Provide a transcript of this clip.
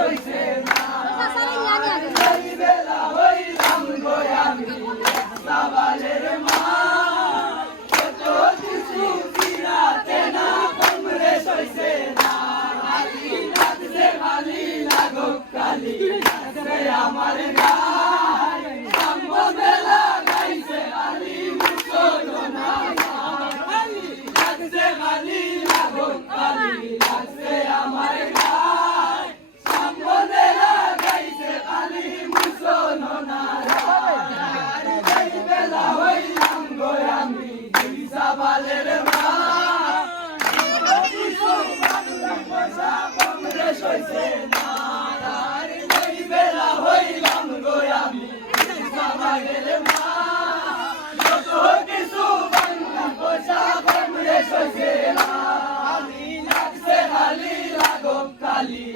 চাইছে vale.